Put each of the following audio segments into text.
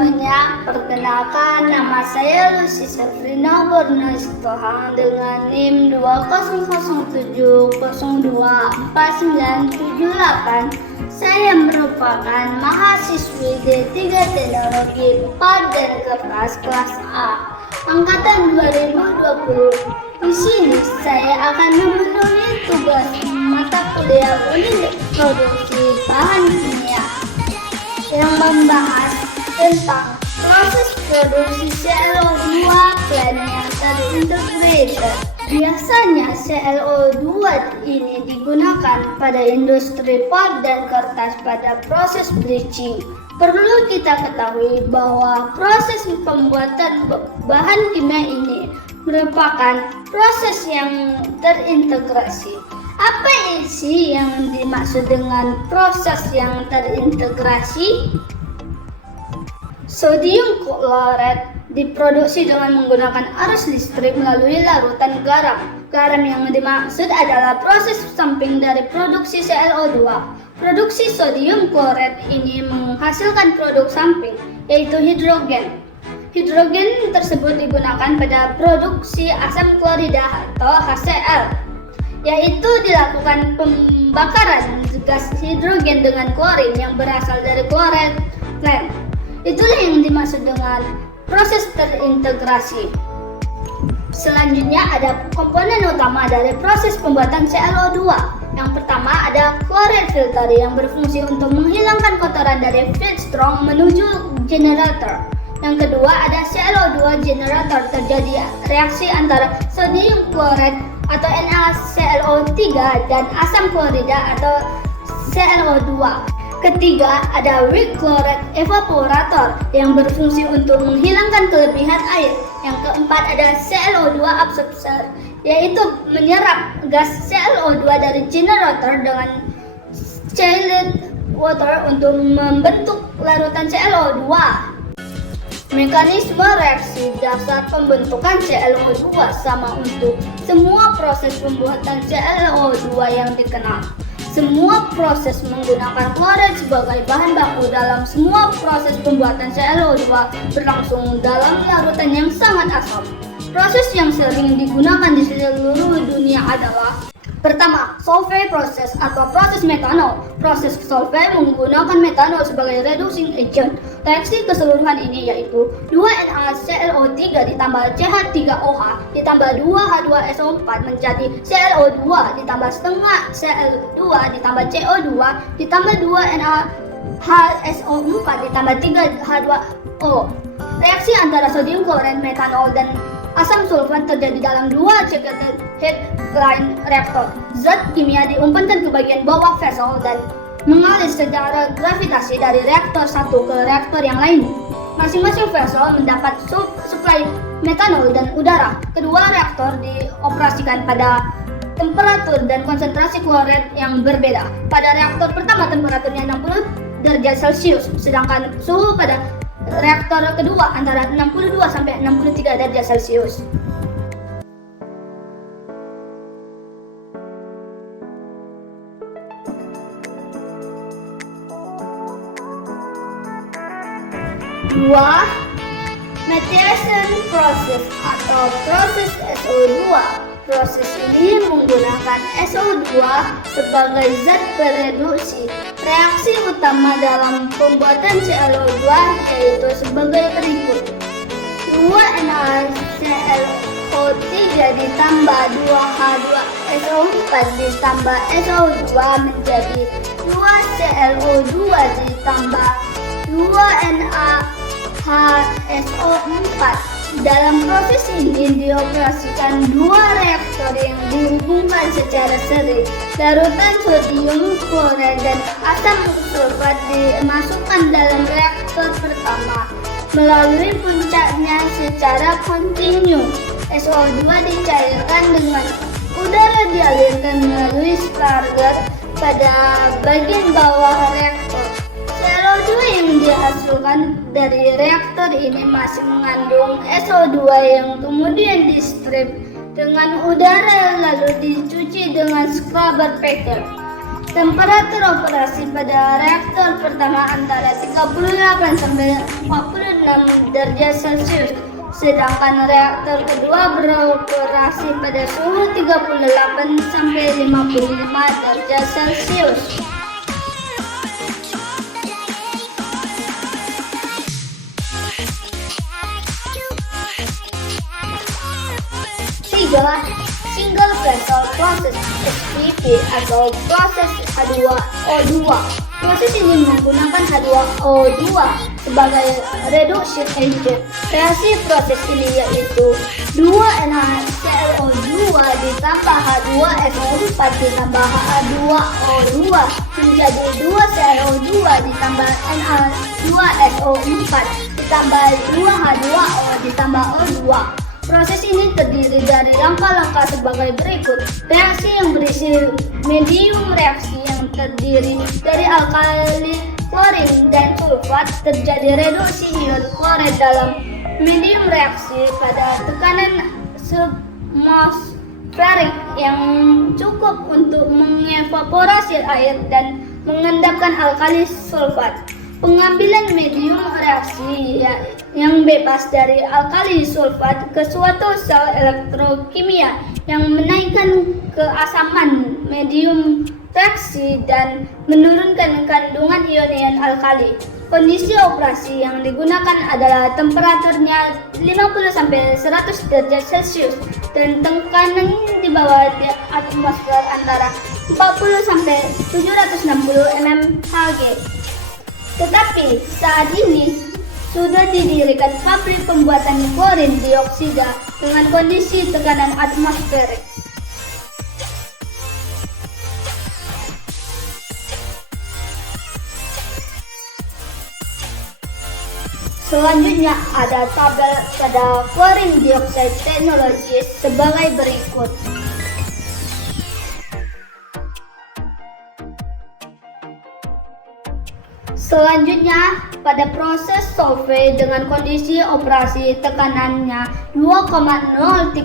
semuanya, perkenalkan nama saya Lucy Safrina Borna Sitohang dengan NIM 2007024978. Saya merupakan mahasiswi D3 Teknologi Pad dan Kertas kelas A, angkatan 2020. Di sini saya akan memenuhi tugas mata kuliah unit produksi bahan kimia yang membahas tentang proses produksi ClO2 plant yang terintegrated. Biasanya ClO2 ini digunakan pada industri pulp dan kertas pada proses bleaching. Perlu kita ketahui bahwa proses pembuatan bahan kimia ini merupakan proses yang terintegrasi. Apa sih yang dimaksud dengan proses yang terintegrasi? Sodium kloret diproduksi dengan menggunakan arus listrik melalui larutan garam. Garam yang dimaksud adalah proses samping dari produksi ClO2. Produksi sodium kloret ini menghasilkan produk samping, yaitu hidrogen. Hidrogen tersebut digunakan pada produksi asam klorida atau HCl, yaitu dilakukan pembakaran gas hidrogen dengan klorin yang berasal dari kloret plant. Itulah yang dimaksud dengan proses terintegrasi. Selanjutnya ada komponen utama dari proses pembuatan ClO2. Yang pertama ada chloride filter yang berfungsi untuk menghilangkan kotoran dari feedstock menuju generator. Yang kedua ada ClO2 generator, terjadi reaksi antara sodium kloret atau NaClO3 dan asam klorida atau ClO2. Ketiga, ada weak chloride evaporator yang berfungsi untuk menghilangkan kelebihan air. Yang keempat, ada ClO2 absorber, yaitu menyerap gas ClO2 dari generator dengan chilled water untuk membentuk larutan ClO2. Mekanisme reaksi dasar pembentukan ClO2 sama untuk semua proses pembuatan ClO2 yang dikenal. Semua proses menggunakan klorin sebagai bahan baku dalam semua proses pembuatan ClO2 berlangsung dalam larutan yang sangat asam. Proses yang sering digunakan di seluruh dunia adalah: pertama, solvay proses atau proses metanol. Proses solvay menggunakan metanol sebagai reducing agent. Reaksi keseluruhan ini yaitu 2NaClO3 ditambah CH3OH ditambah 2H2SO4 menjadi ClO2 ditambah setengah Cl2 ditambah CO2 ditambah 2NaHSO4 ditambah 3H2O. Reaksi antara sodium kloret, metanol, dan asam sulfat terjadi dalam dua checked headline reaktor. Zat kimia diumpankan ke bagian bawah vessel dan mengalir secara gravitasi dari reaktor satu ke reaktor yang lain. Masing-masing vessel mendapat suplai metanol dan udara. Kedua reaktor dioperasikan pada temperatur dan konsentrasi kloret yang berbeda. Pada reaktor pertama temperaturnya 60 derajat Celcius, sedangkan suhu pada reaktor kedua antara 62 sampai 63 derajat Celcius. Dua, methylation process atau proses SO2. Proses ini menggunakan SO2 sebagai zat pereduksi. Reaksi utama dalam pembuatan ClO2 yaitu sebagai berikut: 2NaClO3 ditambah 2H2SO4 ditambah SO2 menjadi 2ClO2 ditambah 2NaHSO4. Dalam proses ini dioperasikan dua reaktor yang dihubungkan secara seri. Larutan sodium kloret dan asam sulfat dimasukkan dalam reaktor pertama melalui puncaknya secara kontinu. SO2 dicairkan dengan udara dialirkan melalui sparger pada bagian bawah reaktor. ClO2 yang dihasilkan dari reaktor ini masih mengandung SO2 yang kemudian di-strip dengan udara lalu dicuci dengan scrubber packer. Temperatur operasi pada reaktor pertama antara 38 sampai 42 6 derajat Celcius. Sedangkan reaktor kedua beroperasi pada suhu 38 sampai 55 derajat Celcius. Tiga, single vessel process (SPP) atau proses H2O2. Proses ini menggunakan H2O2 sebagai reduction agent. Reaksi proses ini yaitu 2NaClO2 ditambah H2SO4 ditambah H2O2 menjadi 2ClO2 ditambah Na2SO4 ditambah 2H2O ditambah O2. Proses ini terdiri dari langkah-langkah sebagai berikut. Reaksi yang berisi medium reaksi yang terdiri dari alkali, klorin, dan sulfat. Terjadi reduksi ion klorin dalam medium reaksi pada tekanan subatmosferik yang cukup untuk mengevaporasi air dan mengendapkan alkali sulfat. Pengambilan medium reaksi yang bebas dari alkali sulfat ke suatu sel elektrokimia yang menaikkan keasaman medium reaksi dan menurunkan kandungan ion-ion alkali. Kondisi operasi yang digunakan adalah temperaturnya 50-100 derajat Celcius dan tekanan di bawah atmosfer antara 40-760 mmHg. Tetapi saat ini sudah didirikan pabrik pembuatan klorin dioksida dengan kondisi tekanan atmosferik. Selanjutnya ada tabel pada klorin dioksida teknologi sebagai berikut. Selanjutnya, pada proses Solvay dengan kondisi operasi tekanannya 2,038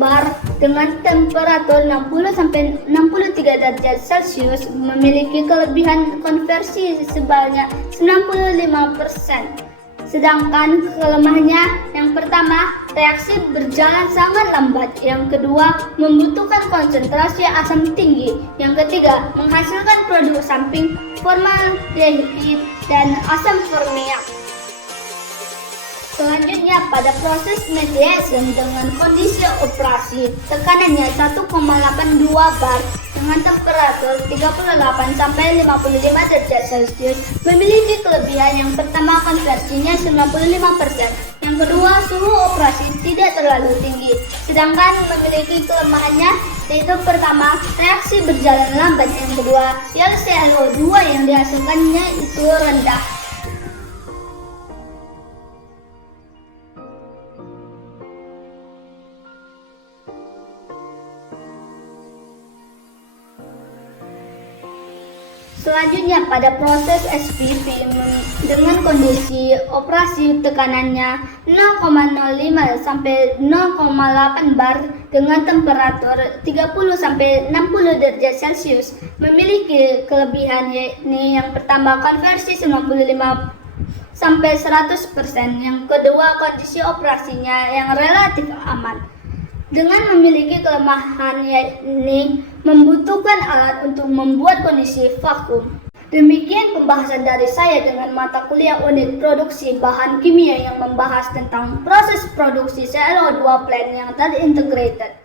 bar dengan temperatur 60-63 derajat Celcius memiliki kelebihan konversi sebanyak 95%. Sedangkan kelemahannya, yang pertama, reaksi berjalan sangat lambat. Yang kedua, membutuhkan konsentrasi asam tinggi. Yang ketiga, menghasilkan produk samping formaldehid dan asam formiak. Selanjutnya, pada proses mediation dengan kondisi operasi tekanannya 1,82 bar dengan temperatur 38 sampai 55 derajat Celcius memiliki kelebihan. Yang pertama, konversinya 95%. Yang kedua, suhu operasi tidak terlalu tinggi. Sedangkan memiliki kelemahannya, yaitu pertama, reaksi berjalan lambat. Yang kedua, ClO2 yang dihasilkannya itu rendah. Selanjutnya, pada proses SPP dengan kondisi operasi tekanannya 0,05 sampai 0,8 bar dengan temperatur 30 sampai 60 derajat Celcius memiliki kelebihan, yakni yang pertama, konversi 95 sampai 100%. Yang kedua, kondisi operasinya yang relatif aman. Dengan memiliki kelemahan, yakni membutuhkan alat untuk membuat kondisi vakum. Demikian pembahasan dari saya dengan mata kuliah unit produksi bahan kimia yang membahas tentang proses produksi ClO2 plant yang terintegrated.